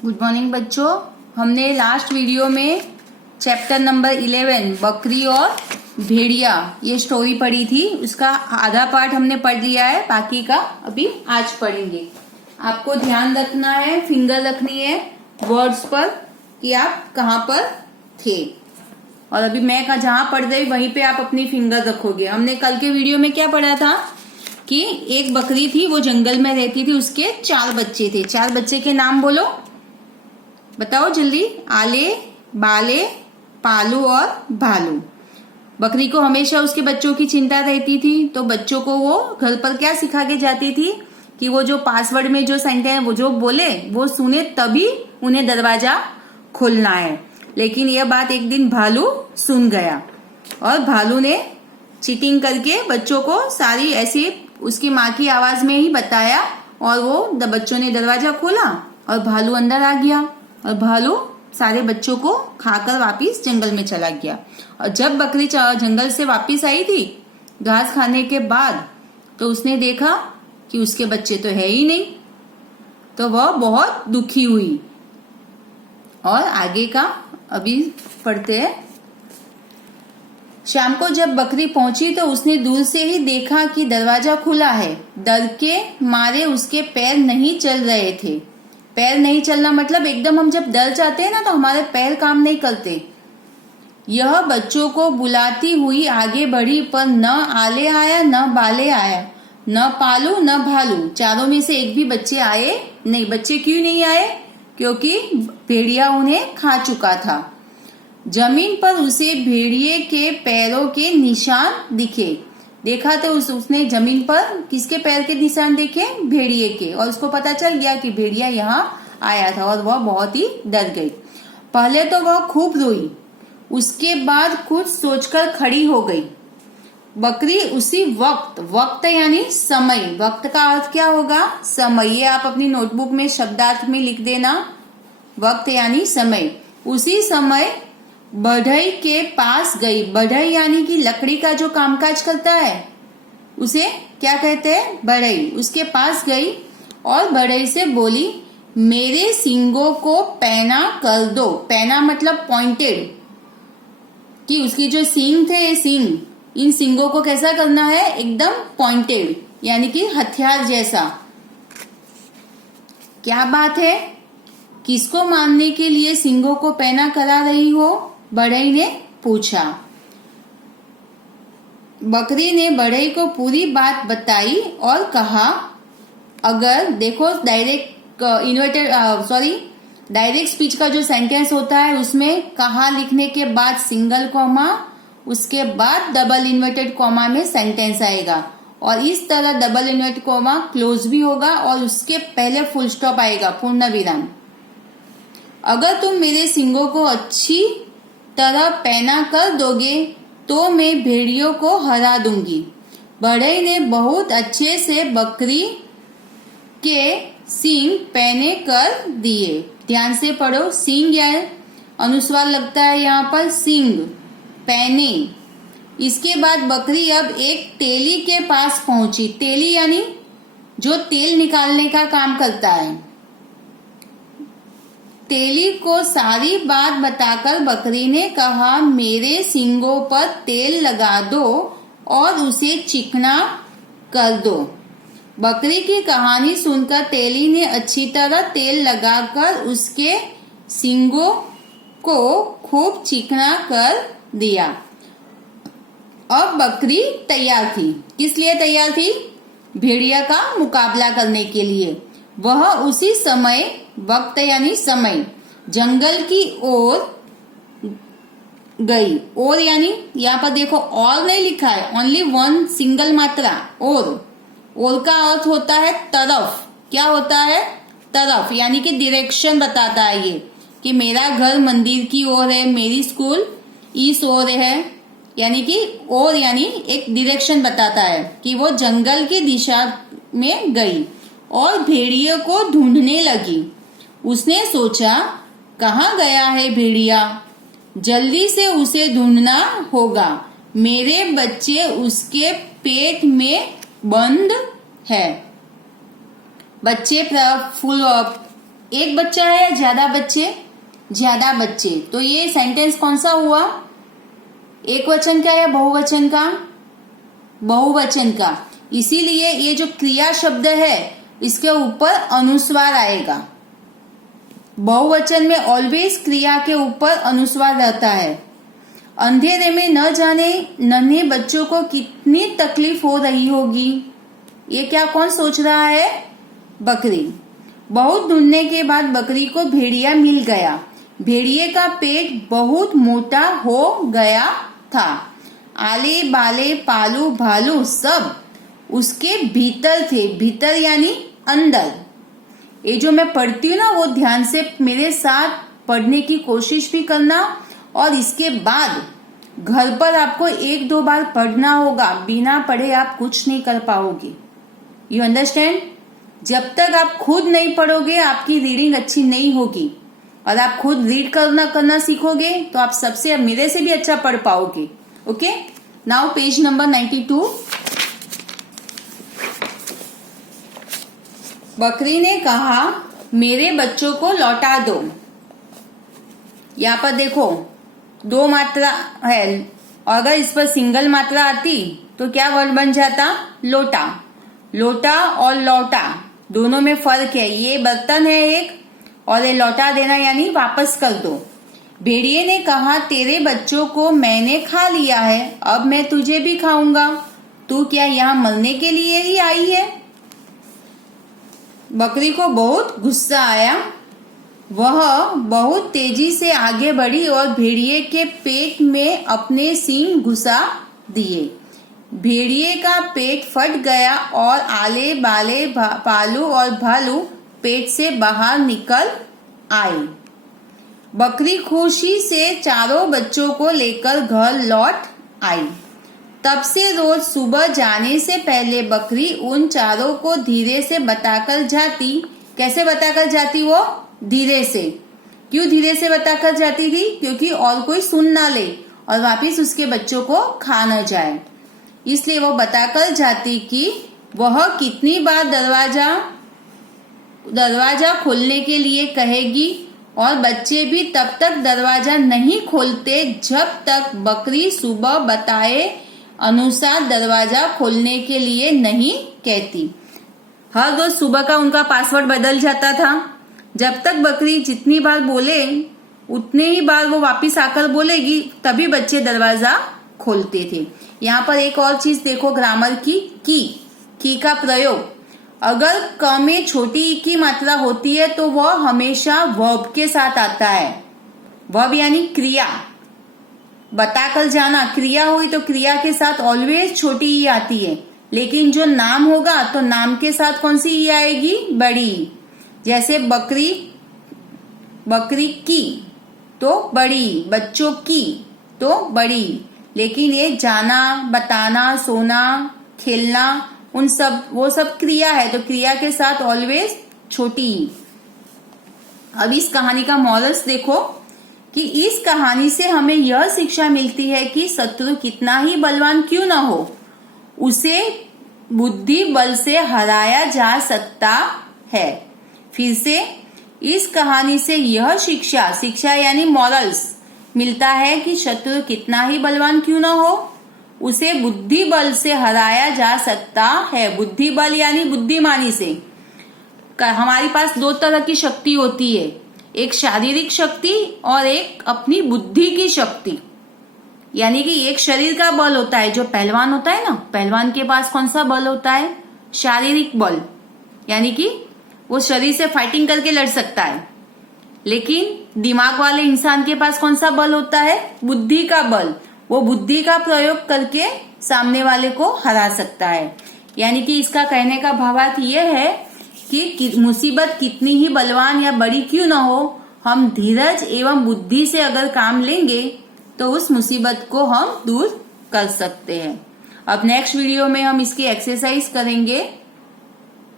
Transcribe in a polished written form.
Good morning बच्चों। हमने last video में चैप्टर नंबर 11 बकरी और भेड़िया ये स्टोरी पढ़ी थी। उसका आधा पार्ट हमने पढ़ लिया है, बाकी का अभी आज पढ़ेंगे। आपको ध्यान रखना है, फिंगर रखनी है वर्ड्स पर कि आप कहाँ पर थे, और अभी मैं जहाँ पढ़ रही वहीं पे आप अपनी फिंगर रखोगे। हमने कल के वीडियो में क्या पढ़ा था कि एक बकरी थी, वो जंगल में रहती थी, उसके 4 बच्चे थे। 4 बच्चे के नाम बोलो, बताओ जल्दी। आले, बाले, पालू और भालू। बकरी को हमेशा उसके बच्चों की चिंता रहती थी, तो बच्चों को वो घर पर क्या सिखा के जाती थी कि वो जो पासवर्ड में जो सेंटेंस वो जो बोले वो सुने तभी उन्हें दरवाजा खोलना है। लेकिन यह बात एक दिन भालू सुन गया और भालू ने चीटिंग करके बच्चों को सारी ऐसी उसकी माँ की आवाज में ही बताया, और वो बच्चों ने दरवाजा खोला और भालू अंदर आ गया, और भालू सारे बच्चों को खाकर वापिस जंगल में चला गया। और जब बकरी जंगल से वापिस आई थी घास खाने के बाद, तो उसने देखा कि उसके बच्चे तो है ही नहीं, तो वह बहुत दुखी हुई। और आगे का अभी पढ़ते हैं। शाम को जब बकरी पहुंची तो उसने दूर से ही देखा कि दरवाजा खुला है। डर के मारे उसके पैर नहीं चल रहे थे। पैर नहीं चलना मतलब एकदम हम जब डर जाते हैं ना तो हमारे पैर काम नहीं करते। यह बच्चों को बुलाती हुई आगे बढ़ी, पर न आले आया न बाले आया, न पालू न भालू। चारों में से एक भी बच्चे आए नहीं। बच्चे क्यों नहीं आए? क्योंकि भेड़िया उन्हें खा चुका था। जमीन पर उसे भेड़िए के पैरों के निशान दिखे। देखा तो उसने जमीन पर किसके पैर के निशान देखे? भेड़िए के। और उसको पता चल गया कि भेड़िया यहाँ आया था, और वह बहुत ही डर गई। पहले तो वह खूब रोई, उसके बाद कुछ सोचकर खड़ी हो गई। बकरी उसी वक्त यानी समय, वक्त का अर्थ क्या होगा? समय। ये आप अपनी नोटबुक में शब्दार्थ में लिख देना, वक्त यानी समय। उसी समय बढ़ई के पास गई। बढ़ई यानी कि लकड़ी का जो कामकाज करता है उसे क्या कहते हैं? बढ़ई। उसके पास गई और बढ़ई से बोली, मेरे सींगों को पैना कर दो। पैना मतलब पॉइंटेड, कि उसकी जो सींग थे, ये सींग, इन सींगों को कैसा करना है? एकदम पॉइंटेड, यानी कि हथियार जैसा। क्या बात है, किसको मारने के लिए सींगों को पैना करा रही हो? बढ़ई ने पूछा। बकरी ने बढ़ई को पूरी बात बताई और कहा, अगर देखो डायरेक्ट स्पीच का जो सेंटेंस होता है उसमें कहा लिखने के बाद सिंगल कॉमा, उसके बाद डबल इन्वर्टेड कॉमा में सेंटेंस आएगा, और इस तरह डबल इन्वर्टेड कॉमा क्लोज भी होगा और उसके पहले फुल स्टॉप आएगा, पूर्ण विराम। अगर तुम मेरे सींगों को अच्छी तरह पैना कर दोगे तो मैं भेड़ियों को हरा दूंगी। बढ़ई ने बहुत अच्छे से बकरी के सींग पैने कर दिए। ध्यान से पढ़ो, सींग या अनुस्वार लगता है यहाँ पर, सींग, पैने। इसके बाद बकरी अब एक तेली के पास पहुंची। तेली यानी जो तेल निकालने का काम करता है। तेली को सारी बात बताकर बकरी ने कहा, मेरे सींगों पर तेल लगा दो और उसे चिकना कर दो। बकरी की कहानी सुनकर तेली ने अच्छी तरह तेल लगाकर उसके सींगों को खूब चिकना कर दिया। अब बकरी तैयार थी। किस लिए तैयार थी? भेड़िया का मुकाबला करने के लिए। वह उसी समय, वक्त यानी समय, जंगल की ओर गई। और यानी यहाँ पर देखो और नहीं लिखा है, ओनली वन सिंगल मात्रा, और का अर्थ होता है तरफ। क्या होता है? तरफ, यानी कि डायरेक्शन बताता है ये, कि मेरा घर मंदिर की ओर है, मेरी स्कूल इस ओर है, यानी कि और यानी एक डायरेक्शन बताता है कि वो जंगल की दिशा में गई और भेड़िए को ढूंढने लगी। उसने सोचा, कहाँ गया है भेड़िया? जल्दी से उसे ढूंढना होगा। मेरे बच्चे उसके पेट में बंद है। बच्चे एक बच्चा है या ज्यादा बच्चे? ज्यादा बच्चे। तो ये सेंटेंस कौन सा हुआ? एक वचन का या बहुवचन का? बहुवचन का। इसीलिए ये जो क्रिया शब्द है इसके ऊपर अनुस्वार आएगा। बहुवचन में ऑलवेज क्रिया के ऊपर अनुस्वार रहता है। अंधेरे में न जाने नन्हे बच्चों को कितनी तकलीफ हो रही होगी। ये क्या कौन सोच रहा है? बकरी। बहुत ढूंढने के बाद बकरी को भेड़िया मिल गया। भेड़िए का पेट बहुत मोटा हो गया था। आले बाले पालू भालू सब उसके भीतर थे। भीतर यानी अंदर। ये जो मैं पढ़ती हूँ ना वो ध्यान से मेरे साथ पढ़ने की कोशिश भी करना, और इसके बाद घर पर आपको 1-2 बार पढ़ना होगा। बिना पढ़े आप कुछ नहीं कर पाओगे। You understand? जब तक आप खुद नहीं पढ़ोगे आपकी रीडिंग अच्छी नहीं होगी, और आप खुद रीड करना सीखोगे तो आप सबसे मेरे से भी अच्छा पढ़ पाओगे। Okay, now page number 92। बकरी ने कहा मेरे बच्चों को लौटा दो। यहाँ पर देखो 2 मात्रा है, और अगर इस पर सिंगल मात्रा आती तो क्या वर्ड बन जाता? लोटा। लोटा और लौटा दोनों में फर्क है। ये बर्तन है एक, और ये लौटा देना यानी वापस कर दो। भेड़िए ने कहा तेरे बच्चों को मैंने खा लिया है, अब मैं तुझे भी खाऊंगा। तू क्या यहाँ मरने के लिए ही आई है? बकरी को बहुत गुस्सा आया। वह बहुत तेजी से आगे बढ़ी और भेड़िए के पेट में अपने सींग घुसा दिए। भेड़िए का पेट फट गया और आले बाले पालू और भालू पेट से बाहर निकल आए। बकरी खुशी से चारों बच्चों को लेकर घर लौट आई। तब से रोज सुबह जाने से पहले बकरी उन चारों को धीरे से बताकर जाती। कैसे बताकर जाती वो? धीरे से। क्यों धीरे से बताकर जाती थी? क्योंकि और कोई सुन ना ले और वापिस उसके बच्चों को खा न जाए। इसलिए वो बताकर जाती कि वह कितनी बार दरवाजा खोलने के लिए कहेगी, और बच्चे भी तब तक दरवाजा नहीं खोलते जब तक बकरी सुबह बताए अनुसार दरवाजा खोलने के लिए नहीं कहती। हर रोज सुबह का उनका पासवर्ड बदल जाता था। जब तक बकरी जितनी बार बोले उतने ही बार वो वापिस आकर बोलेगी, तभी बच्चे दरवाजा खोलते थे। यहाँ पर एक और चीज देखो ग्रामर की का प्रयोग। अगर क में छोटी ई की मात्रा होती है तो वह हमेशा वर्ब के साथ आता है। वर्ब यानी क्रिया। बताकर जाना क्रिया हुई तो क्रिया के साथ ऑलवेज छोटी ई आती है, लेकिन जो नाम होगा तो नाम के साथ कौन सी ई आएगी? बड़ी। जैसे बकरी की तो बड़ी, बच्चों की तो बड़ी। लेकिन ये जाना, बताना, सोना, खेलना, उन सब वो सब क्रिया है, तो क्रिया के साथ ऑलवेज छोटी। अब इस कहानी का मॉरल्स देखो कि इस कहानी से हमें यह शिक्षा मिलती है कि शत्रु कितना ही बलवान क्यों ना हो, उसे बुद्धि बल से हराया जा सकता है। फिर से इस कहानी से यह शिक्षा यानी मॉरल्स मिलता है कि शत्रु कितना ही बलवान क्यों ना हो, उसे बुद्धि बल से हराया जा सकता है। बुद्धि बल यानी बुद्धिमानी से। हमारे पास 2 तरह की शक्ति होती है, एक शारीरिक शक्ति और एक अपनी बुद्धि की शक्ति। यानी कि एक शरीर का बल होता है, जो पहलवान होता है ना, पहलवान के पास कौन सा बल होता है? शारीरिक बल, यानी कि वो शरीर से फाइटिंग करके लड़ सकता है। लेकिन दिमाग वाले इंसान के पास कौन सा बल होता है? बुद्धि का बल। वो बुद्धि का प्रयोग करके सामने वाले को हरा सकता है। यानी कि इसका कहने का भावार्थ यह है कि मुसीबत कितनी ही बलवान या बड़ी क्यों ना हो, हम धीरज एवं बुद्धि से अगर काम लेंगे तो उस मुसीबत को हम दूर कर सकते हैं। अब नेक्स्ट वीडियो में हम इसकी एक्सरसाइज करेंगे।